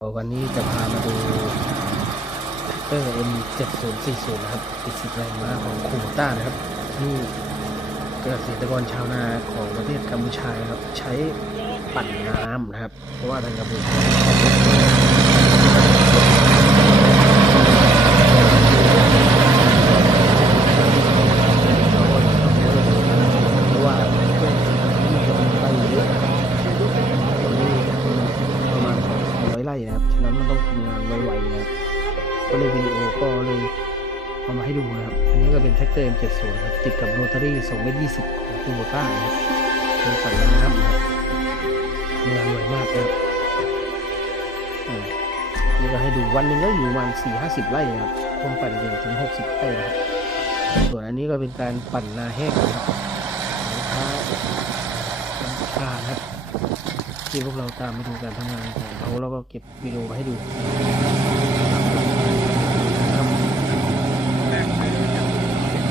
วันนี้จะพามาดูแท็กเตอร์ M7040 นะครับติดสิบแรงม้าของคูต้านะครับ ที่เกษตรกรชาวนาของประเทศกัมพูชาครับ ใช้ปั่นน้ำนะครับ เพราะว่าทางกัมพูชาเพราะว่าเครื่องที่จะมีไร่เยอะนะครับตรงนี้ประมาณ200 ไร่นะครับ ฉะนั้นมันต้องทำงานไวๆนะครับ ก็เลยวิดีโอก็เลยเอามาให้ดูนะครับ อันนี้ก็เป็นแท็กเตอร์ M70 ครับ ติดกับโรตารี่2เมตร20 ของคูโบต้านะครับเป็นปั่นน้ำนะครับทำงานไวมากนะครับอืมนี่ก็ให้ดูวันหนึ่งก็อยู่ประมาณ4 50ไร่นะครับผมปั่นเก่ถึง60ไร่นะครับ ส่วนอันนี้ก็เป็นการปั่นนาแห้งนะครับของค้ากัมพูชานะครับ ที่พวกเราตามไปดูการทำงานของเขาแล้วก็เก็บวิดีโอมาให้ดู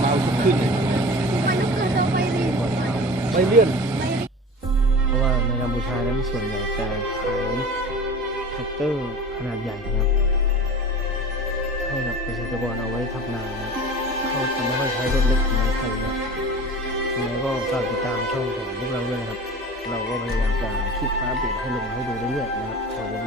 เบาขึ้นเลยไม่ต้องเกินเราไปรีบไม่เลื่อนเพราะว่าในกัมพูชานั้นส่วนใหญ่จะขายแท็กเตอร์ขนาดใหญ่นะครับให้กับเกษตรกรเอาไว้ทำนานะครับเขาจะไม่ค่อยใช้รถเล็กเหมือนไทยนะครับยังไงก็ฝากติดตามช่องของพวกเราด้วยนะครับ เราก็พยายามจะคิดภาอัปเดตให้ลงให้ดูเรื่อยๆนะครับขอบคุณมากครับ